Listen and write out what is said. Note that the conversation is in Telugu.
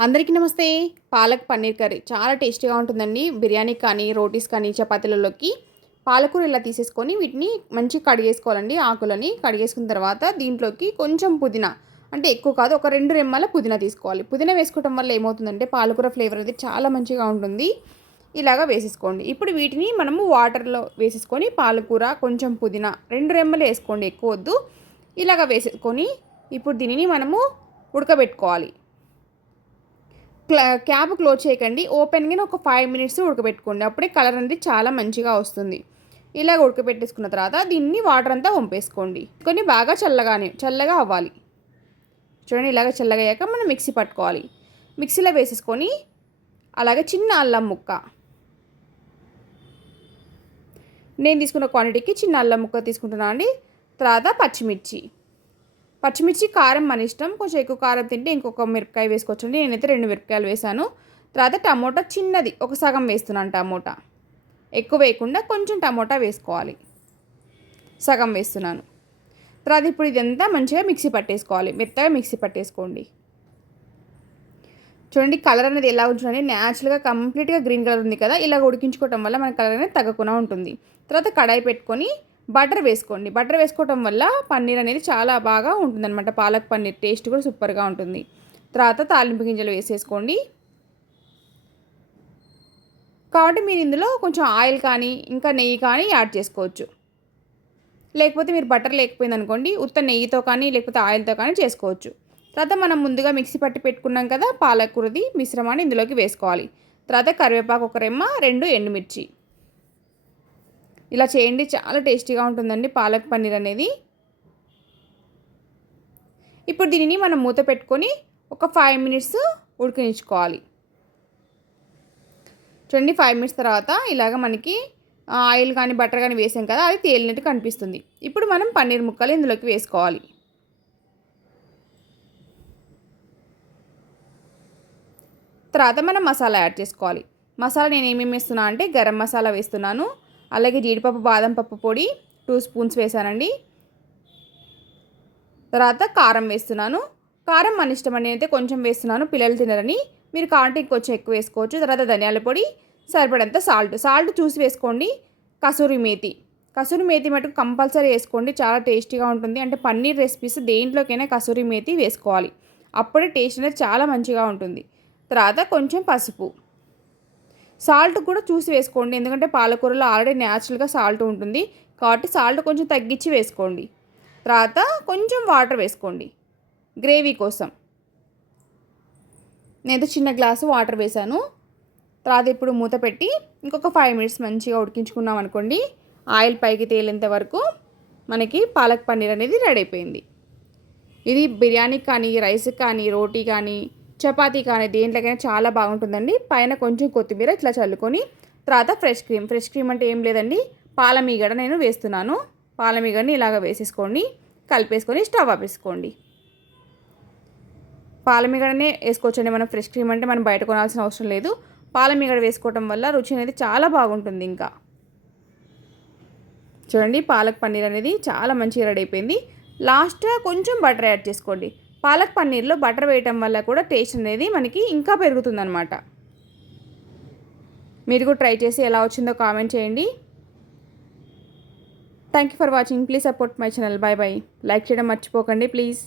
అందరికీ నమస్తే. పాలక్ పన్నీర్ కర్రీ చాలా టేస్టీగా ఉంటుందండి. బిర్యానీ కానీ రోటీస్ కానీ చపాతీలలోకి పాలకూర ఇలా తీసేసుకొని వీటిని మంచిగా కడిగేసుకోవాలండి. ఆకులని కడిగేసుకున్న తర్వాత దీంట్లోకి కొంచెం పుదీనా అంటే ఎక్కువ కాదు ఒక రెండు రెమ్మల పుదీనా తీసుకోవాలి. పుదీనా వేసుకోవడం వల్ల ఏమవుతుందంటే పాలకూర ఫ్లేవర్ అనేది చాలా మంచిగా ఉంటుంది. ఇలాగా వేసేసుకోండి. ఇప్పుడు వీటిని మనము వాటర్లో వేసేసుకొని పాలకూర కొంచెం పుదీనా రెండు రెమ్మలు వేసుకోండి ఎక్కువ వద్దు. ఇలాగ వేసేసుకొని ఇప్పుడు దీనిని మనము ఉడకబెట్టుకోవాలి. క్యాబ్ క్లోజ్ చేయకండి. ఓపెన్గా ఒక ఫైవ్ మినిట్స్ ఉడకబెట్టుకోండి. అప్పుడే కలర్ అనేది చాలా మంచిగా వస్తుంది. ఇలాగ ఉడకబెట్టేసుకున్న తర్వాత దీన్ని వాటర్ అంతా వంపేసుకోండి. కొన్ని బాగా చల్లగానే చల్లగా అవ్వాలి. చూడండి ఇలాగ చల్లగయ్యాక మనం మిక్సీ పట్టుకోవాలి. మిక్సీలో వేసేసుకొని అలాగే చిన్న అల్లం ముక్క. నేను తీసుకున్న క్వాంటిటీకి చిన్న అల్లం ముక్క తీసుకుంటున్నాను అండి. తర్వాత పచ్చిమిర్చి. పచ్చిమిర్చి కారం మన ఇష్టం. కొంచెం ఎక్కువ కారం తింటే ఇంకొక మిరపకాయ వేసుకోవచ్చండి. నేనైతే రెండు మిరపకాయలు వేసాను తర్వాత టమోటా చిన్నది. ఒక సగం వేస్తున్నాను టమోటా. ఎక్కువ వేయకుండా కొంచెం టమోటా వేసుకోవాలి. సగం వేస్తున్నాను. తర్వాత ఇప్పుడు ఇదంతా మంచిగా మిక్సీ పట్టేసుకోవాలి. మెత్తగా మిక్సీ పట్టేసుకోండి. చూడండి కలర్ అనేది ఎలా ఉంటుందండి. న్యాచురల్గా కంప్లీట్గా గ్రీన్ కలర్ ఉంది కదా. ఇలా ఉడికించుకోవటం వల్ల మన కలర్ అనేది తగ్గకుండా ఉంటుంది. తర్వాత కడాయి పెట్టుకొని బటర్ వేసుకోండి. బటర్ వేసుకోవటం వల్ల పన్నీర్ అనేది చాలా బాగా ఉంటుందన్నమాట. పాలక్ పన్నీర్ టేస్ట్ కూడా సూపర్గా ఉంటుంది. తర్వాత తాలింపు గింజలు వేసేసుకోండి. కాబట్టి మీరు ఇందులో కొంచెం ఆయిల్ కానీ ఇంకా నెయ్యి కానీ యాడ్ చేసుకోవచ్చు. లేకపోతే మీరు బటర్ లేకపోయింది అనుకోండి ఉత్త నెయ్యితో కానీ లేకపోతే ఆయిల్తో కానీ చేసుకోవచ్చు. తర్వాత మనం ముందుగా మిక్సీ పట్టి పెట్టుకున్నాం కదా పాలకూరది మిశ్రమాన్ని ఇందులోకి వేసుకోవాలి. తర్వాత కరివేపాకు ఒక రెమ్మ రెండు ఎండుమిర్చి. ఇలా చేయండి చాలా టేస్టీగా ఉంటుందండి పాలక్ పన్నీర్ అనేది. ఇప్పుడు దీనిని మనం మూత పెట్టుకొని ఒక ఫైవ్ మినిట్స్ ఉడికించుకోవాలి. చూడండి ఫైవ్ మినిట్స్ తర్వాత ఇలాగ మనకి ఆయిల్ కానీ బటర్ కానీ వేసాం కదా అది తేలినట్టు కనిపిస్తుంది. ఇప్పుడు మనం పన్నీర్ ముక్కలు ఇందులోకి వేసుకోవాలి. తర్వాత మనం మసాలా యాడ్ చేసుకోవాలి. మసాలా నేను ఏమేమి వేస్తున్నా అంటే గరం మసాలా వేస్తున్నాను. అలాగే జీడిపప్పు బాదం పప్పు పొడి టూ స్పూన్స్ వేసానండి తర్వాత కారం వేస్తున్నాను. కారం మన ఇష్టం అండి అయితే కొంచెం వేస్తున్నాను. పిల్లలు తినరని. మీరు కావాలంటే ఇంకొంచెం ఎక్కువ వేసుకోవచ్చు. తర్వాత ధనియాల పొడి సరిపడంత సాల్ట్. సాల్ట్ చూసి వేసుకోండి. కసూరి మేతి. కసూరి మేతి మటుకు కంపల్సరీ వేసుకోండి. చాలా టేస్టీగా ఉంటుంది. అంటే పన్నీర్ రెసిపీస్ దేంట్లోకైనా కసూరి మేతి వేసుకోవాలి. అప్పుడే టేస్ట్ అనేది చాలా మంచిగా ఉంటుంది. తర్వాత కొంచెం పసుపు. సాల్ట్ కూడా చూసి వేసుకోండి. ఎందుకంటే పాలకూరలో ఆల్రెడీ న్యాచురల్గా సాల్ట్ ఉంటుంది. కాబట్టి సాల్ట్ కొంచెం తగ్గించి వేసుకోండి. తర్వాత కొంచెం వాటర్ వేసుకోండి. గ్రేవీ కోసం. నేను చిన్న గ్లాసు వాటర్ వేసాను తర్వాత ఇప్పుడు మూత పెట్టి ఇంకొక ఫైవ్ మినిట్స్ మంచిగా ఉడికించుకున్నాం అనుకోండి. ఆయిల్ పైకి తేలేంత వరకు మనకి పాలక్ పన్నీర్ అనేది రెడీ అయిపోయింది. ఇది బిర్యానీకి కానీ రైస్కి కానీ రోటీ కానీ చపాతీ కానీ దేంట్లోకైనా చాలా బాగుంటుందండి. పైన కొంచెం కొత్తిమీర ఇట్లా చల్లుకొని తర్వాత ఫ్రెష్ క్రీమ్. ఫ్రెష్ క్రీమ్ అంటే ఏం లేదండి. పాల మీగడ నేను వేస్తున్నాను. పాలమీగడని ఇలాగ వేసేసుకోండి. కలిపేసుకొని స్టవ్ ఆపేసుకోండి పాల మీగడనే వేసుకోవచ్చండి. మనం ఫ్రెష్ క్రీమ్ అంటే మనం బయట కొనాల్సిన అవసరం లేదు. పాల మీగడ వేసుకోవటం వల్ల రుచి అనేది చాలా బాగుంటుంది ఇంకా. చూడండి పాలక్ పన్నీర్ అనేది చాలా మంచిగా రెడీ అయిపోయింది. లాస్ట్ కొంచెం బటర్ యాడ్ చేసుకోండి. పాలక్ పన్నీర్లో బటర్ వేయటం వల్ల కూడా టేస్ట్ అనేది మనకి ఇంకా పెరుగుతుందనమాట మీరు కూడా ట్రై చేసి ఎలా వచ్చిందో కామెంట్ చేయండి. Thank you for watching please support my channel bye bye like చేయడం మర్చిపోకండి ప్లీజ్